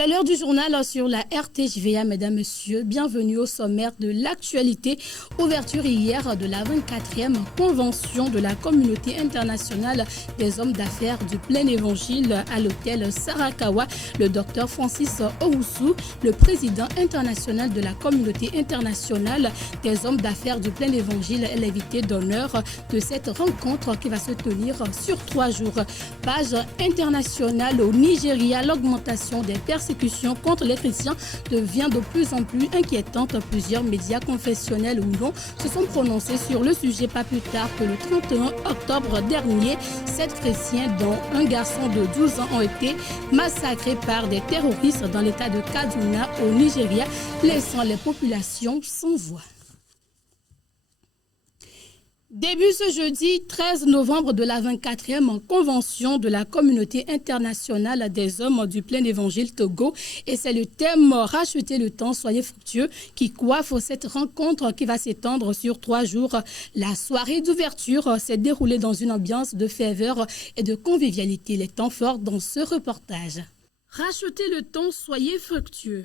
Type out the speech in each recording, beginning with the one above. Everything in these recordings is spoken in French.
C'est l'heure du journal sur la RTJVA, mesdames, messieurs. Bienvenue au sommaire de l'actualité. Ouverture hier de la 24e convention de la communauté internationale des hommes d'affaires du plein évangile à l'hôtel Sarakawa. Le docteur Francis Owusu, le président international de la communauté internationale des hommes d'affaires du plein évangile, est l'invité d'honneur de cette rencontre qui va se tenir sur 3 jours. Page internationale au Nigeria, l'augmentation des persécutions contre les chrétiens devient de plus en plus inquiétante. Plusieurs médias confessionnels ou non se sont prononcés sur le sujet pas plus tard que le 31 octobre dernier. 7 chrétiens, dont un garçon de 12 ans, ont été massacrés par des terroristes dans l'état de Kaduna au Nigeria, laissant les populations sans voix. Début ce jeudi 13 novembre de la 24e convention de la communauté internationale des hommes du plein évangile Togo, et c'est le thème « Racheter le temps, soyez fructueux » qui coiffe cette rencontre qui va s'étendre sur 3 jours. La soirée d'ouverture s'est déroulée dans une ambiance de ferveur et de convivialité. Les temps forts dans ce reportage. Racheter le temps, soyez fructueux.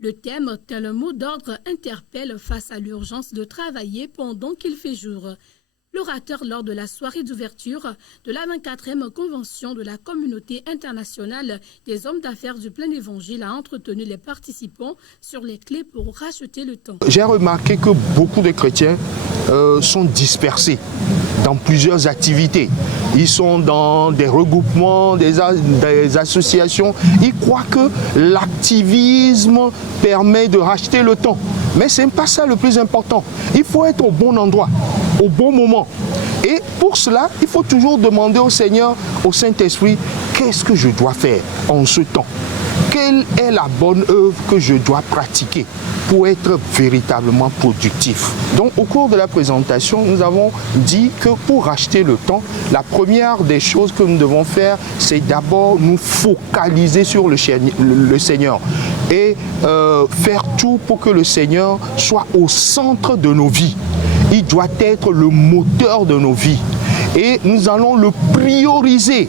Le thème, tel mot d'ordre, interpelle face à l'urgence de travailler pendant qu'il fait jour. L'orateur lors de la soirée d'ouverture de la 24e convention de la communauté internationale des hommes d'affaires du plein évangile a entretenu les participants sur les clés pour racheter le temps. J'ai remarqué que beaucoup de chrétiens sont dispersés dans plusieurs activités. Ils sont dans des regroupements, des associations. Ils croient que l'activisme permet de racheter le temps. Mais ce n'est pas ça le plus important. Il faut être au bon endroit, au bon moment. Et pour cela, il faut toujours demander au Seigneur, au Saint-Esprit, qu'est-ce que je dois faire en ce temps? Quelle est la bonne œuvre que je dois pratiquer pour être véritablement productif? Donc, au cours de la présentation, nous avons dit que pour racheter le temps, la première des choses que nous devons faire, c'est d'abord nous focaliser sur le Seigneur et faire tout pour que le Seigneur soit au centre de nos vies. Il doit être le moteur de nos vies. Et nous allons le prioriser.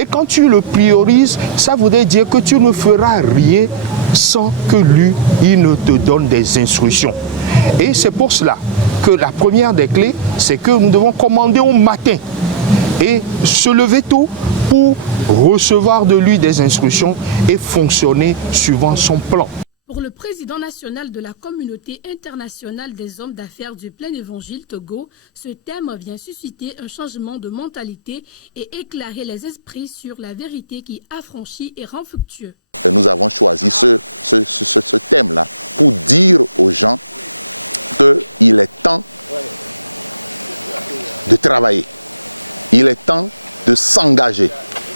Et quand tu le priorises, ça voudrait dire que tu ne feras rien sans que lui, il ne te donne des instructions. Et c'est pour cela que la première des clés, c'est que nous devons commander au matin et se lever tôt pour recevoir de lui des instructions et fonctionner suivant son plan. Pour le président national de la communauté internationale des hommes d'affaires du plein évangile Togo, ce thème vient susciter un changement de mentalité et éclairer les esprits sur la vérité qui affranchit et rend fructueux. Nous avons choisi ce thème-là pour dire aux gens qu'il est temps de travailler, il est temps de s'engager,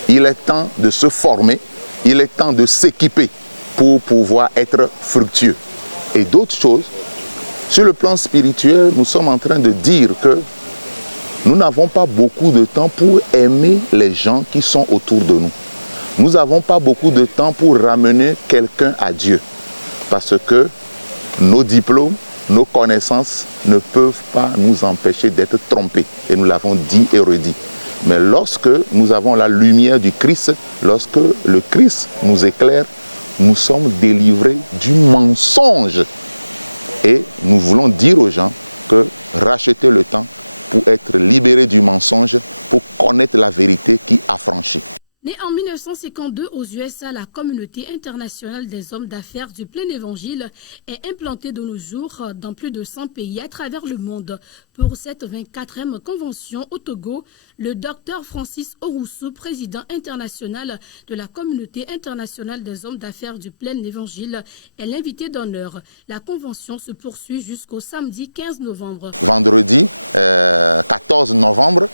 il est temps de se former, il est temps de s'équiper pour pouvoir être fructueux. Et d'autres choses, sur le plan spirituel, nous sommes en train de dire que nous n'avons pas beaucoup de temps pour aimer les gens qui sont autour de nous. Nous n'avons pas beaucoup de temps pour ramener quelqu'un à Dieu. Parce que nos diplômes, nos connaissances ne peuvent pas nous empêcher d'être trompés. Et nous l'avons dit et redit. Mais lorsque nous avons la lumière du Christ, lorsque le Christ nous éclaire, nous sommes délivrés du mensonge. Et nous voulons dire aux gens que racheter le temps pour être libérés du mensonge, pour connaître la vérité qui affranchit. Née en 1952 aux USA, la communauté internationale des hommes d'affaires du plein évangile est implantée de nos jours dans plus de 100 pays à travers le monde. Pour cette 24e convention au Togo, le docteur Francis Owusu, président international de la communauté internationale des hommes d'affaires du plein évangile, est l'invité d'honneur. La convention se poursuit jusqu'au samedi 15 novembre. Vendredi 14 novembre,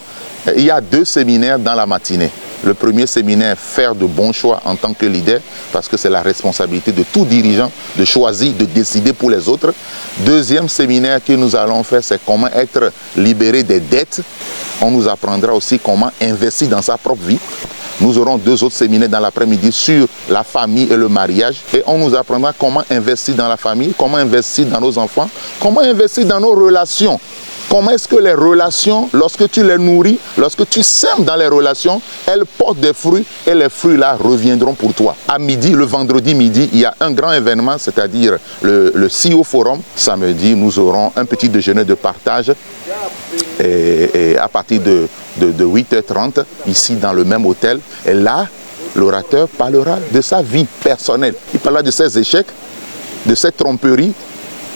il y a 2 séminaires dans la matinée. Le premier séminaire, faire de bons choix en tant que leader, parce que c'est la responsabilité de tout dirigeant de choisir, de décider pour les autres. Deuxième séminaire que nous allons faire, c'est comment être libéré des dettes. On nous apprendra aussi comment investir dans sa propre vie. Nous aurons 2 autres séminaires dans l'après-midi sur la famille et le mariage. Et on nous apprendra comment investir dans la famille, comment investir dans nos enfants, comment investir dans nos relations comment est-ce que les relations, lorsque tu les nourris, lorsque tu sèmes dans les relations, elles portent des fruits et les fruits là reviendront pour toi. À midi, le vendredi midi, il y a un grand événement, c'est-à-dire le CEO Forum. Samedi, nous aurons un petit déjeuner de partage et à partir de 8h30, ici dans le même hôtel. Et là, l'orateur parlera de sa vie personnelle. Il parlera de ses échecs, de ses tromperies,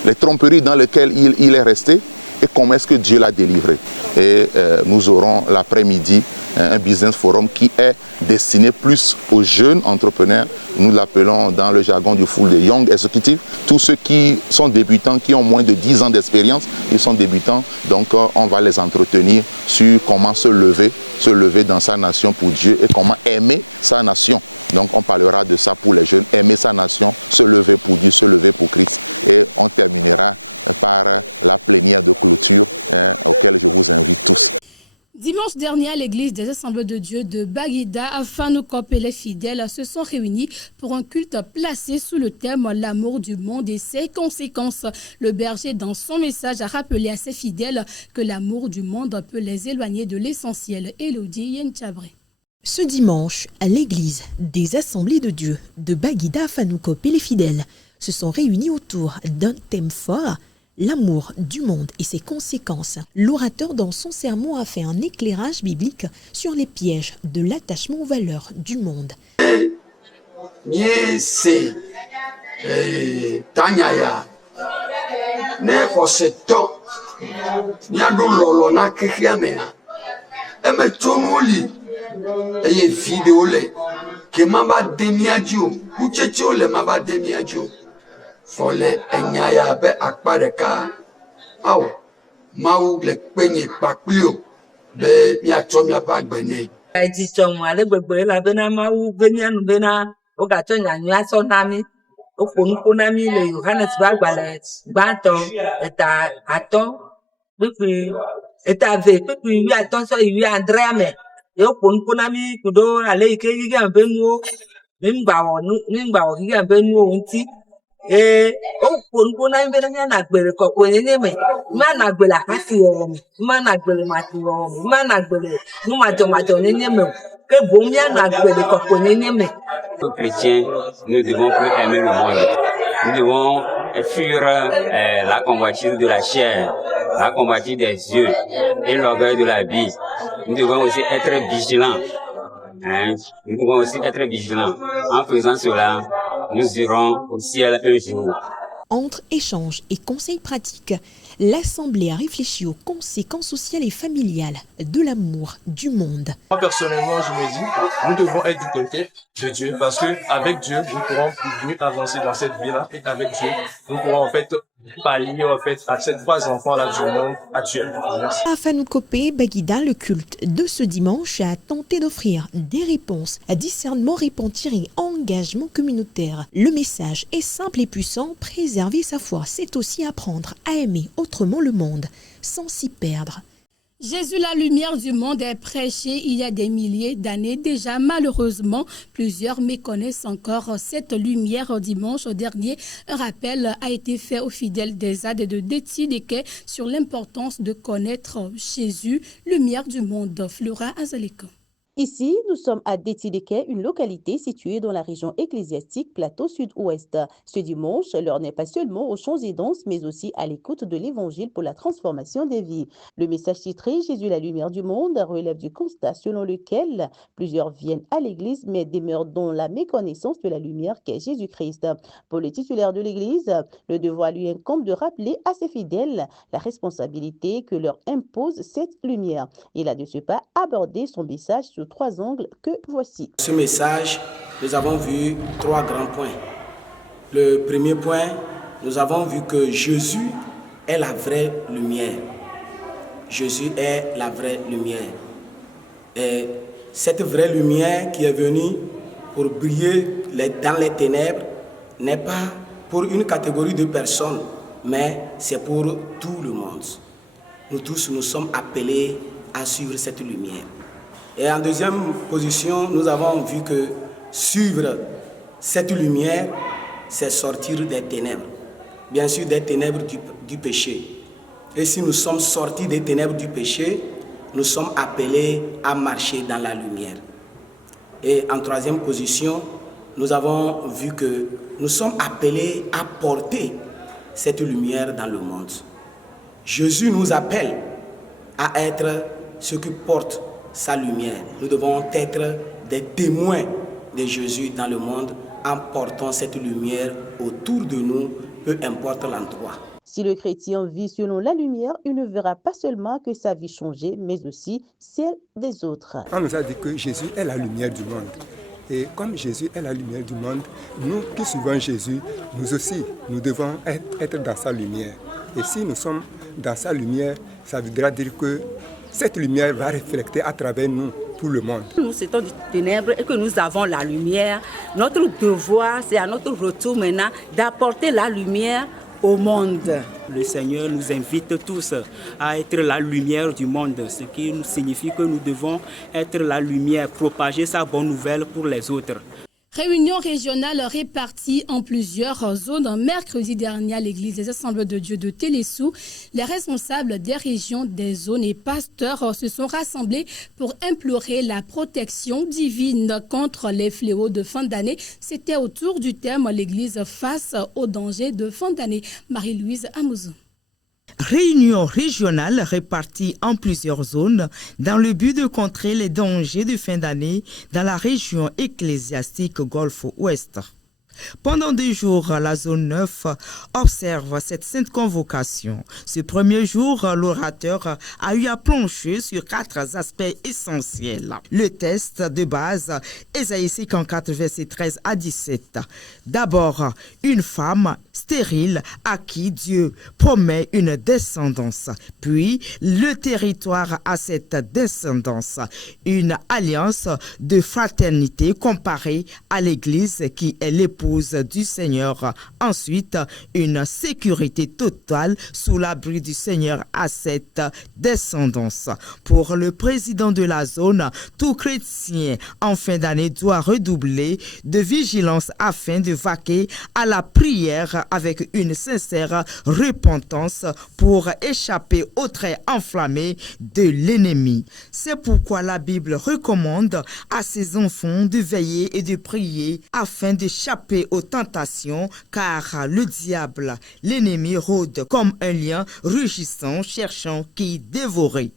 les tromperies dans lesquelles il est resté et comment est-ce que Dieu l'a délivré. Et nous aurons l'après-midi un business forum qui est destiné plus aux jeunes entrepreneurs. Nous l'appelons dans le jargon du full de Young Executive. Tous ceux qui sont débutants, qui ont moins de 10 ans d'expérience, ils sont débutants. Donc on va les entretenir sur comment se lever dans sa nation pour Dieu et comment aimer sa nation. Donc on parlera de ça pour les jeunes, aimer sa nation, se lever pour Dieu, se lever pour Christ. Et on terminera par la plénière de clôture auquel je vous invite tous. Dimanche dernier, à l'église des Assemblées de Dieu de Baguida, Afanoukope et les fidèles se sont réunis pour un culte placé sous le thème « L'amour du monde et ses conséquences ». Le berger, dans son message, a rappelé à ses fidèles que l'amour du monde peut les éloigner de l'essentiel. Elodie Yenchabré. Ce dimanche, à l'église des Assemblées de Dieu de Baguida, Afanoukope et les fidèles se sont réunis autour d'un thème fort, l'amour du monde et ses conséquences. L'orateur dans son sermon a fait un éclairage biblique sur les pièges de l'attachement aux valeurs du monde. Fole enyaya be akpareka awo mawu le penye pakplio be miato miapa gbene aiti chomo ale gbegbe la bena mawu benianu bena o ga to nyanyu aso nami o ponko nami le Yohanes bagbale gbanto eta aton pipi eta ve pipi wi aton so wi Andrea me e o ponko nami kudo ale ike giga benu nimbawo giga benu onti o ponko na mbere na gbere kokko nene me ma na gbele akasi o ma na gbele mati o ma na gbele mu majo nene me ke bo mi na gbele kokko nene me. Nous chrétiens, nous devons plus aimer le monde. Nous devons fuir la convoitise de la chair, la convoitise des yeux et l'orgueil de la vie. Nous devons aussi être vigilants. Nous devons aussi être vigilants. En faisant cela, nous irons au ciel un jour. Entre échanges et conseils pratiques, l'Assemblée a réfléchi aux conséquences sociales et familiales de l'amour du monde. Moi, personnellement, je me dis, nous devons être du côté de Dieu parce qu'avec Dieu, nous pourrons mieux avancer dans cette vie-là et avec Dieu, nous pourrons en fait pallier à ces trois enfants-là du monde actuel. À Afanoukope, Baguida, le culte de ce dimanche a tenté d'offrir des réponses à discernement, repentir et engagement communautaire. Le message est simple et puissant, préserver sa foi, c'est aussi apprendre à aimer autrement le monde, sans s'y perdre. Jésus, la lumière du monde, est prêché il y a des milliers d'années déjà. Malheureusement, plusieurs méconnaissent encore cette lumière. Dimanche dernier, un rappel a été fait aux fidèles des ZAD et de Détideke sur l'importance de connaître Jésus, lumière du monde. Flora Azaleka. Ici, nous sommes à Détideke, une localité située dans la région ecclésiastique Plateau Sud-Ouest. Ce dimanche, l'heure n'est pas seulement aux chants et danses, mais aussi à l'écoute de l'Évangile pour la transformation des vies. Le message titré « Jésus, la lumière du monde » relève du constat selon lequel plusieurs viennent à l'Église, mais demeurent dans la méconnaissance de la lumière qu'est Jésus-Christ. Pour le titulaire de l'Église, le devoir lui incombe de rappeler à ses fidèles la responsabilité que leur impose cette lumière. Il a de ce pas abordé son message sur trois angles que voici. Ce message, nous avons vu trois grands points. Le premier point, nous avons vu que Jésus est la vraie lumière. Jésus est la vraie lumière. Et cette vraie lumière qui est venue pour briller dans les ténèbres n'est pas pour une catégorie de personnes, mais c'est pour tout le monde. Nous tous, nous sommes appelés à suivre cette lumière. Et en deuxième position, nous avons vu que suivre cette lumière, c'est sortir des ténèbres. Bien sûr, des ténèbres du péché. Et si nous sommes sortis des ténèbres du péché, nous sommes appelés à marcher dans la lumière. Et en troisième position, nous avons vu que nous sommes appelés à porter cette lumière dans le monde. Jésus nous appelle à être ceux qui portent sa lumière. Nous devons être des témoins de Jésus dans le monde en portant cette lumière autour de nous, peu importe l'endroit. Si le chrétien vit selon la lumière, il ne verra pas seulement que sa vie change, mais aussi celle des autres. On nous a dit que Jésus est la lumière du monde. Et comme Jésus est la lumière du monde, nous qui suivons Jésus, nous aussi, nous devons être dans sa lumière. Et si nous sommes dans sa lumière, ça voudra dire que cette lumière va refléter à travers nous tout le monde. Nous sommes des ténèbres et que nous avons la lumière. Notre devoir, c'est à notre retour maintenant d'apporter la lumière au monde. Le Seigneur nous invite tous à être la lumière du monde, ce qui signifie que nous devons être la lumière, propager sa bonne nouvelle pour les autres. Réunion régionale répartie en plusieurs zones. Mercredi dernier à l'église des Assemblées de Dieu de Téléssou, les responsables des régions, des zones et pasteurs se sont rassemblés pour implorer la protection divine contre les fléaux de fin d'année. C'était autour du thème « L'église face aux dangers de fin d'année ». Marie-Louise Amouzou. Réunion régionale répartie en plusieurs zones dans le but de contrer les dangers de fin d'année dans la région ecclésiastique Golfe-Ouest. Pendant 2 jours, la zone 9 observe cette sainte convocation. Ce premier jour, l'orateur a eu à plancher sur 4 aspects essentiels. Le test de base, Ésaïe 54, versets 13 à 17. D'abord, une femme stérile à qui Dieu promet une descendance. Puis, le territoire à cette descendance. Une alliance de fraternité comparée à l'Église qui est l'épouse du Seigneur. Ensuite, une sécurité totale sous l'abri du Seigneur à cette descendance. Pour le président de la zone, tout chrétien en fin d'année doit redoubler de vigilance afin de vaquer à la prière avec une sincère repentance pour échapper aux traits enflammés de l'ennemi. C'est pourquoi la Bible recommande à ses enfants de veiller et de prier afin d'échapper aux tentations, car le diable, l'ennemi, rôde comme un lion rugissant, cherchant qui dévorer.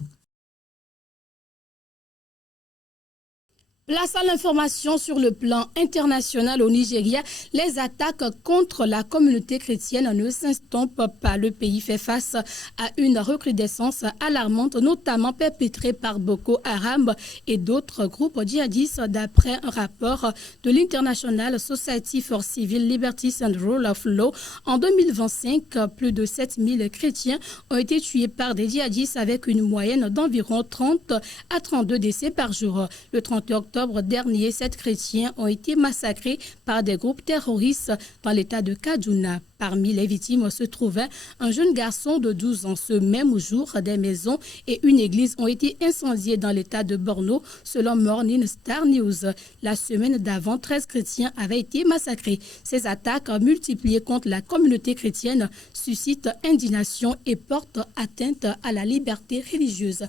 Place à l'information sur le plan international au Nigeria. Les attaques contre la communauté chrétienne ne s'estompent pas. Le pays fait face à une recrudescence alarmante, notamment perpétrée par Boko Haram et d'autres groupes djihadistes, d'après un rapport de l'International Society for Civil Liberties and Rule of Law. En 2025, plus de 7000 chrétiens ont été tués par des djihadistes avec une moyenne d'environ 30 à 32 décès par jour. Le 30 octobre dernier, 7 chrétiens ont été massacrés par des groupes terroristes dans l'état de Kaduna. Parmi les victimes se trouvait un jeune garçon de 12 ans. Ce même jour, des maisons et une église ont été incendiées dans l'état de Borno, selon Morning Star News. La semaine d'avant, 13 chrétiens avaient été massacrés. Ces attaques multipliées contre la communauté chrétienne suscitent indignation et portent atteinte à la liberté religieuse.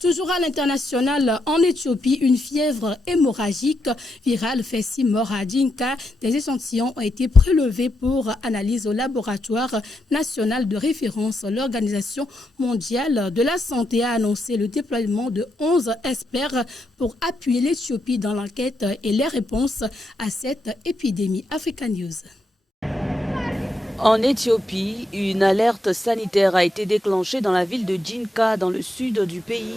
Toujours à l'international, en Éthiopie, une fièvre hémorragique virale fait 6 morts à Dinka. Des échantillons ont été prélevés pour analyse au laboratoire national de référence. L'Organisation mondiale de la santé a annoncé le déploiement de 11 experts pour appuyer l'Éthiopie dans l'enquête et les réponses à cette épidémie. Africa News. En Éthiopie, une alerte sanitaire a été déclenchée dans la ville de Jinka, dans le sud du pays.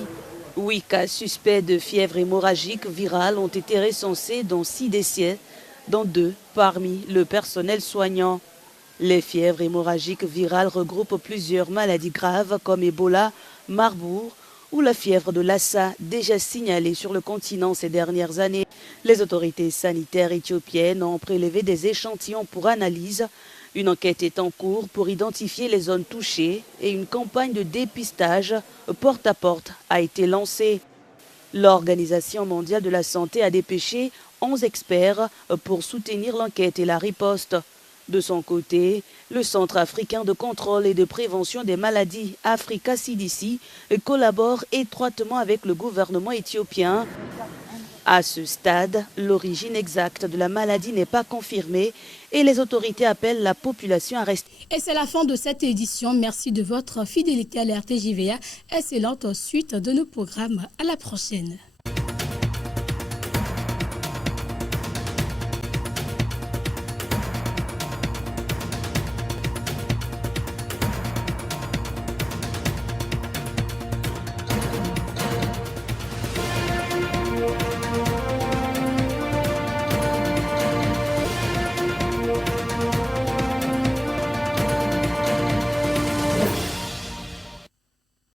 8 cas suspects de fièvre hémorragique virale ont été recensés, dont 6 décès, dont 2 parmi le personnel soignant. Les fièvres hémorragiques virales regroupent plusieurs maladies graves comme Ebola, Marbourg ou la fièvre de Lassa, déjà signalée sur le continent ces dernières années. Les autorités sanitaires éthiopiennes ont prélevé des échantillons pour analyse. Une enquête est en cours pour identifier les zones touchées et une campagne de dépistage porte à porte a été lancée. L'Organisation mondiale de la santé a dépêché 11 experts pour soutenir l'enquête et la riposte. De son côté, le Centre africain de contrôle et de prévention des maladies, Africa CDC, collabore étroitement avec le gouvernement éthiopien. À ce stade, l'origine exacte de la maladie n'est pas confirmée et les autorités appellent la population à rester. Et c'est la fin de cette édition. Merci de votre fidélité à la RTJVA. Excellente suite de nos programmes. À la prochaine.